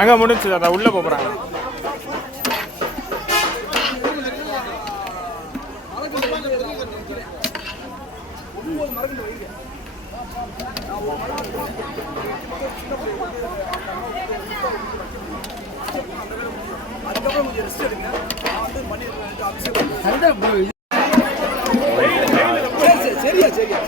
அங்கே முடிஞ்சது, அதை உள்ளே போகிறாங்க. அதுக்கப்புறம் கொஞ்சம் ரெஸ்ட் எடுங்க. நான் வந்து பண்ணிடுறேன். சரியா சரியா.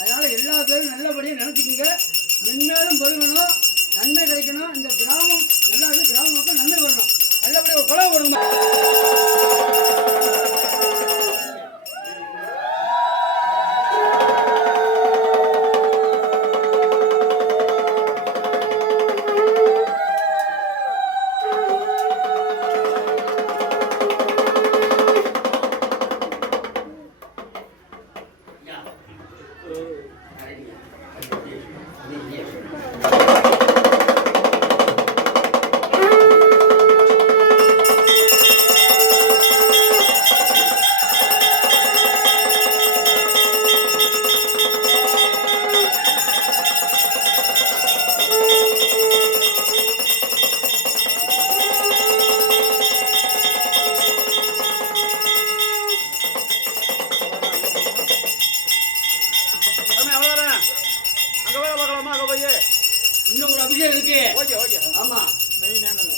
அதனால எல்லா பேரும் நல்லபடியாக நினைச்சுக்கோங்க. மென்மேலும் பெருகணும், நன்மை கிடைக்கணும். இந்த கிராமம் எல்லாருமே கிராம மக்கள் நன்மை வரணும். நல்லபடியாக ஒரு குழந்தை வரணும். இன்னும் ஒரு அபிஷேகம் இருக்கு. Okay okay. ஆமா மெயினானது.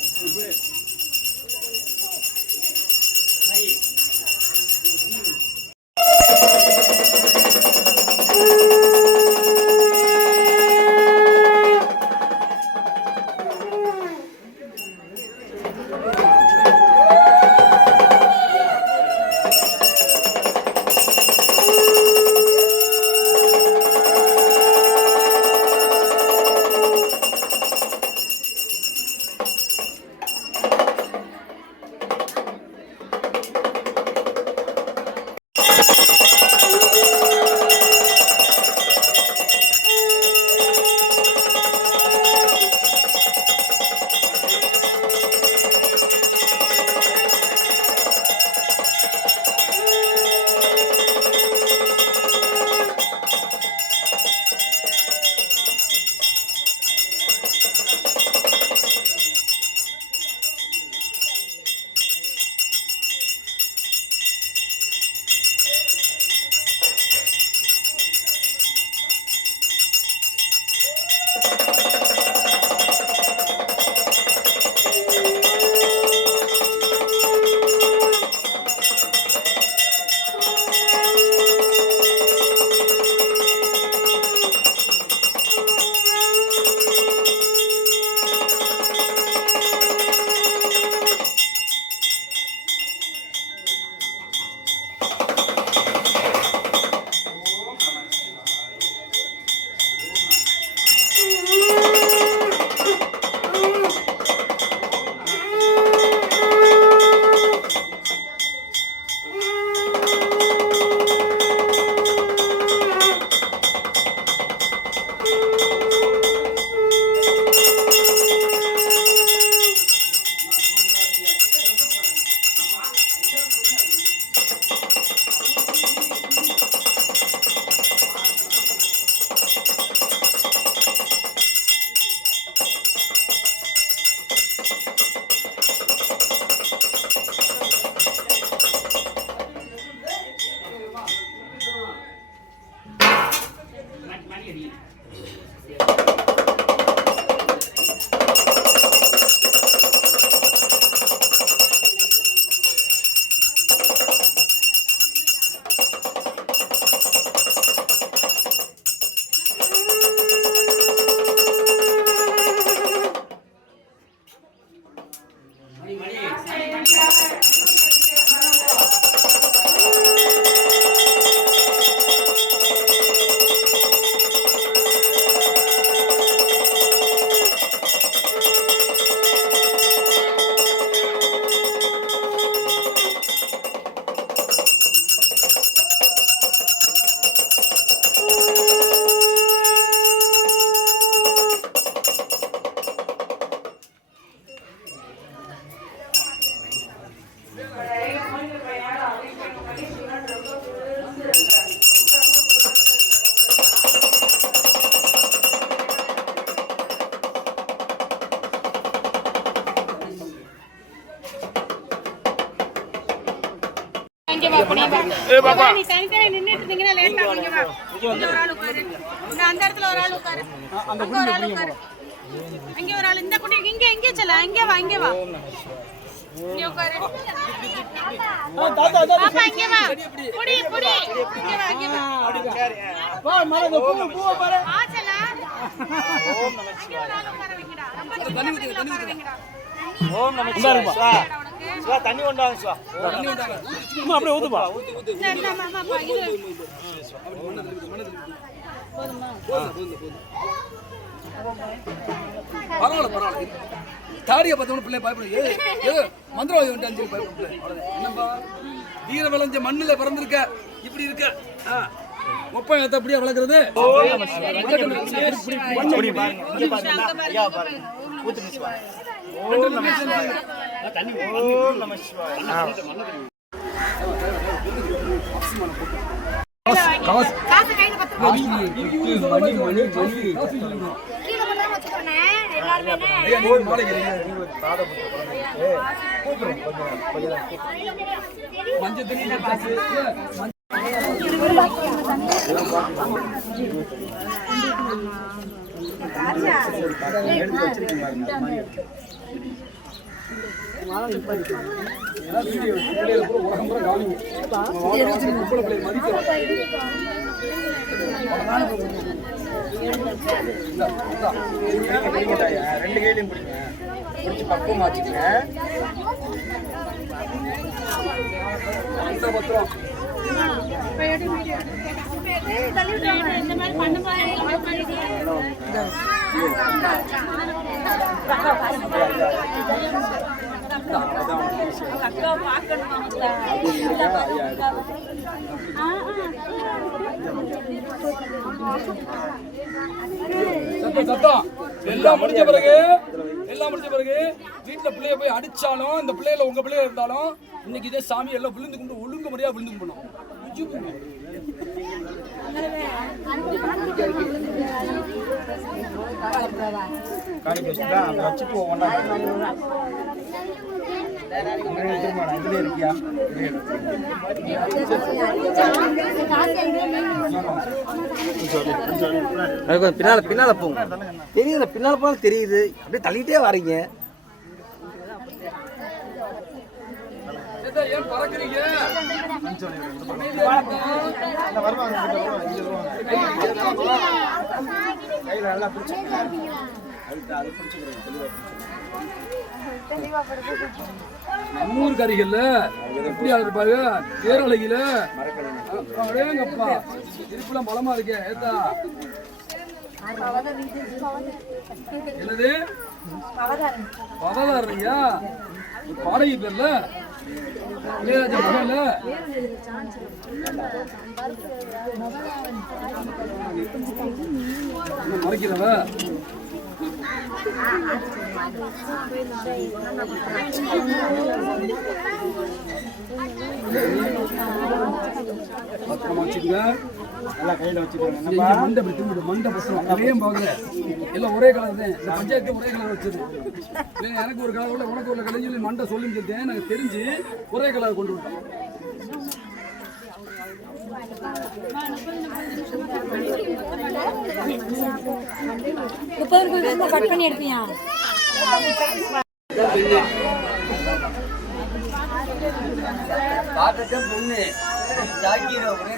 அடி. நீ தனித்தனியா நின்னுட்டு இருந்தீங்கன்னா லேட் ஆகுங்க. வா இங்க ஒரு ஆள் உட்காரு. அந்த இடத்துல ஒரு ஆள் உட்காரு. அங்க ஒரு ஆள் உட்காரு. அங்க ஒரு ஆள் இந்த குட்டி இங்க செல்ல அங்க வா இங்க உட்காரு. பாப்பா இங்க வா. புடி இங்க வா. வா மரங்க பூ பாரு. ஆ செல்ல. ஓம் நம சிவாய. ஒரு ஆள் உட்கார வைங்கடா. ரொம்ப தண்ணி வைங்கடா. ஓம் நம சிவாய. சிவா தண்ணி கொண்டாங்க சிவா. தண்ணி கொண்டாங்க. சும்மா அப்படியே ஊத்துப்பா. ஊத்து. மாமா இது. போதுமா? போதும். பரவாயில்ல. தாடியை பார்த்தவன பிள்ளை பயப்படும். மந்திரவாதி வந்துட்டான்னு சொல்லி பயப்படும். என்னப்பா வீர விளைஞ்ச மண்ணுல பிறந்திருக்க இப்படி இருக்க. ஒப்பம் ஏத்த அப்படியே வளர்க்கறது. ரெண்டு கையிலையும் பிடிச்சி பக்குவமா வச்சுக்கங்க. இந்த மாதிரி பண்ண அக்கா பார்க்கணும். சத்தம் எல்லாம் முடிஞ்ச பிறகு வீட்டுல பிள்ளைய போய் அடிச்சாலும் இந்த பிள்ளைல உங்க பிள்ளைய இருந்தாலும் இன்னைக்கு இதே சாமி எல்லாம் விழுந்து கொண்டு ஒழுங்கு முறையா விழுந்து கும்பிடணும். வச்சுட்டு ஒவ்வொன்றா இருக்கியா? பின்னால போங்க. தெரியுது பின்னால போன தெரியுது. அப்படியே தள்ளிட்டே வரீங்க. ஏன் பறக்குறீங்க? கையில நல்லா பிடிச்சு நம்மூர் கறிகள்ல எப்படி இருப்பாரு பேரழகில அடேங்கப்பா இருப்புலாம் பலமா இருக்கே. ஏத்தா என்னது பவதாரணையா பாடகி பேர்ல இளையராஜா மகன்ல மறைக்கிறவ பத்திரமா வச்சுக்கோங்க. எல்லாம் கையில வச்சுக்கோங்க. மண்டை திரும்ப மண்டை பசங்க நிறைய பாக்குற எல்லாம் ஒரே கலர் தான். இந்த பஞ்சாயத்து ஒரே கலர் வச்சது. எனக்கு ஒரு கலர் உள்ள உனக்கு ஒரு கலர் சொல்லி மண்டை சொல்லுன்னு சொல்லிட்டேன். எனக்கு தெரிஞ்சு ஒரே கலர் கொண்டு விட்டேன். 30 கட் பண்ணி எடுப்பியா? பாக்கச்ச பொண்ணு ஜாக்கிர ஒரே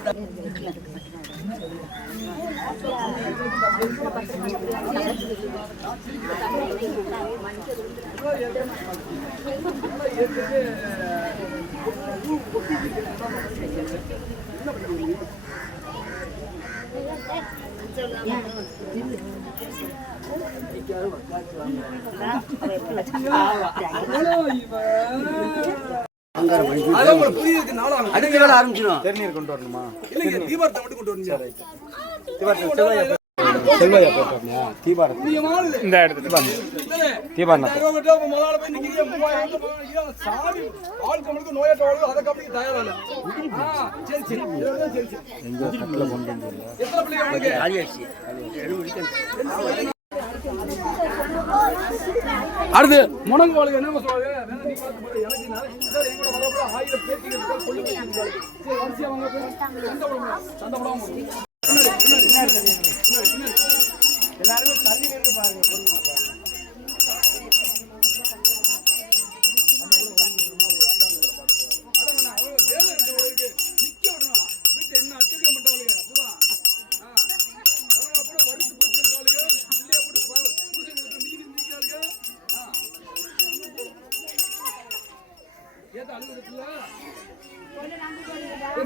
அடுத்த வேலை ஆரம்பிச்சிடும். தேநீர் கொண்டு வரணுமா? இல்லைங்க, தீபாரத்தை மட்டும் கொண்டு வரணும். செல்வாயா போட்டு வரணுமா? தீபாரத்தை இந்த இடத்துல தீபாரணம் அடுத்து முனங்கு வாழ்க்கை என்ன சொல்லுவாங்க? நீ பார்த்து போற இலக்கினால சார் எங்கூட வரப்போ 1000 பேட்டிகள் கொள்ளு வச்சிருக்காங்க. சரி வரிசையா வாங்க போய் சண்டை போடாம எல்லாருமே தள்ளி நின்று பாருங்க.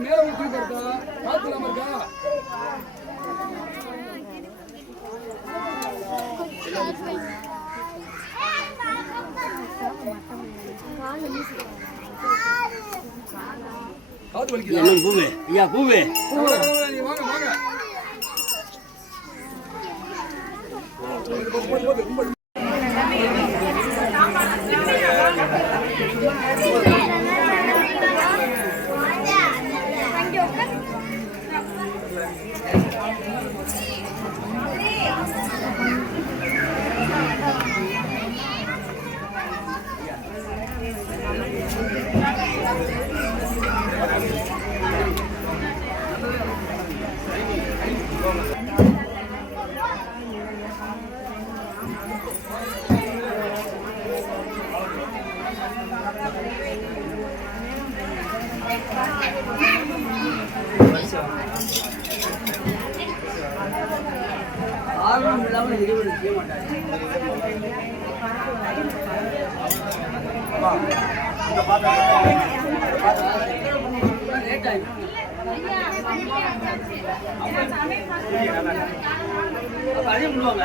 மேல ஊற்றி கொடுத்தா காத்துலாம இருக்கா? காத்து வலிக்குதா? பூவே ஐயா பூவே நீ வாங்க வாங்க. ரொம்ப ஆர்வம் இல்லாமல் எதுவும் செய்ய மாட்டாங்க. லேட் ஆகிடும். அப்போ அதே பண்ணுவாங்க.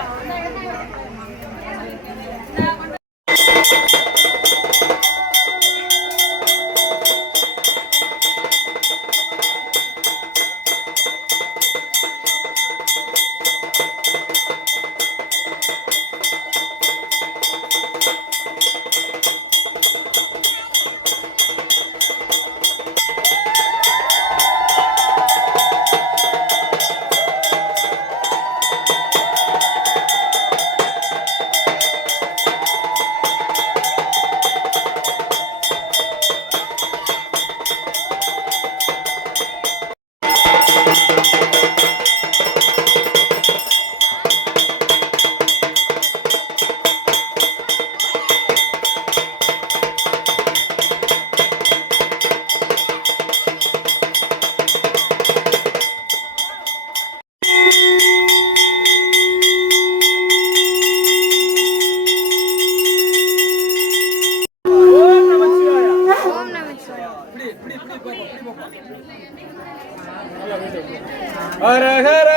ஹர ஹர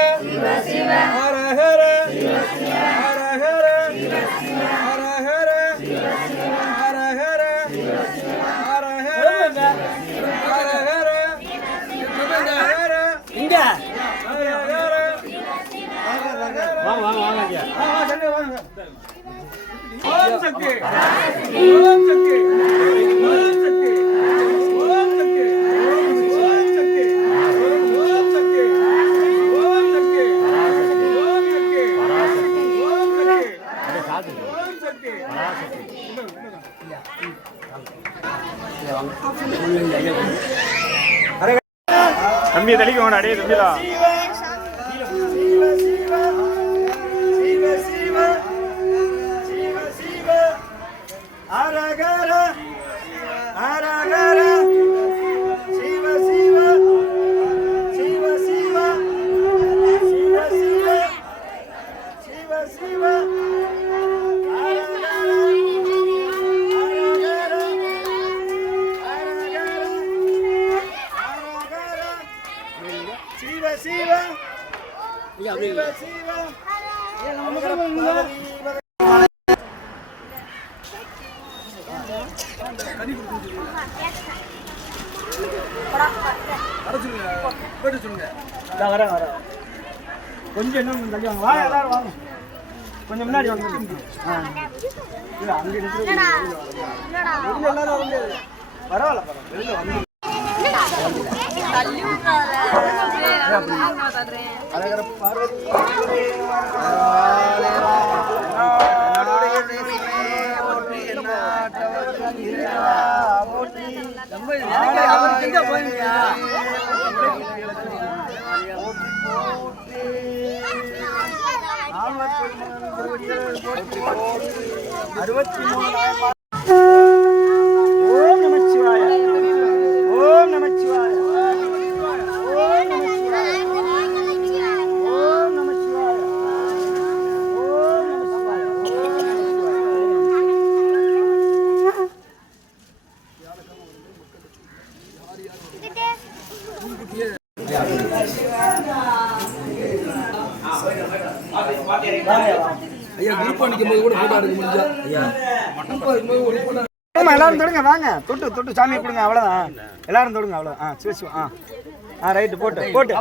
ஹர ஹர ஹர ஹர ஹர ஹர ஹர ஹர ஹர ஹர இங்க வாங்க வாங்க வாங்க ஐயா வாங்க ஓம் சக்தி ஓம் சக்தி ஓம் சக்தி ஓம் சக்தி ஓம் சக்தி ஓம் சக்தி ஓம் சக்தி ஓம் சக்தி ஓம் சக்தி ஓம் சக்தி தம்பி தள்ளிக்கோங்க அடே தம்பிடா வர சொல்லுங்க போயிட்டு சொல்லுங்க. வரேன் வரேன். கொஞ்சம் இன்னும் தள்ளி வாங்க. வாங்க எல்லாரும் வாங்க. கொஞ்சம் முன்னாடி வாங்க. இல்லை அங்கே எல்லாரும் வர முடியாது. பரவாயில்ல பரவாயில்ல. வெளியில் வந்து அழகர பார்வதி ஓம் நமச்சிவாய. ஓம் நமச்சிவாய. ஓம் நமச்சிவாய. ஓம் நமச்சிவாய. ஓம் நமச்சிவாய. ஐயா குரூப் நிற்கும் போது கூட போட்டோ எடுக்க முடிஞ்சா ஐயா குரூப்பா இருக்கும்போது ஒரு போட்டோ ஆமா எல்லாரும் தொடுங்க வாங்க. தொட்டு தொட்டு சாமி கொடுங்க அவ்வளோதான். எல்லாரும் தொடுங்க அவ்வளோதான். சிவ சிவ. ரைட்டு போட்டு போட்டு.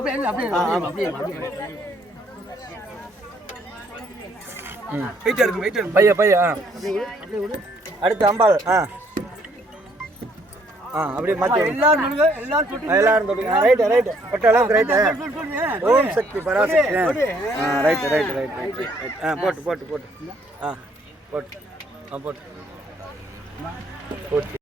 வெயிட்டா இருக்கு வெயிட்டா இருக்கு. பையா பையா. அடுத்து அம்பாள். அப்படியே மாற்றி எல்லாரும் தொடுங்க. ரைட்டு ரைட்டு பட்ட அளவுக்கு right. Om Shakti Parashakti. Right right right right. போட்டு போட்டு போட்டு. போட்டு போட்டு போட்டு.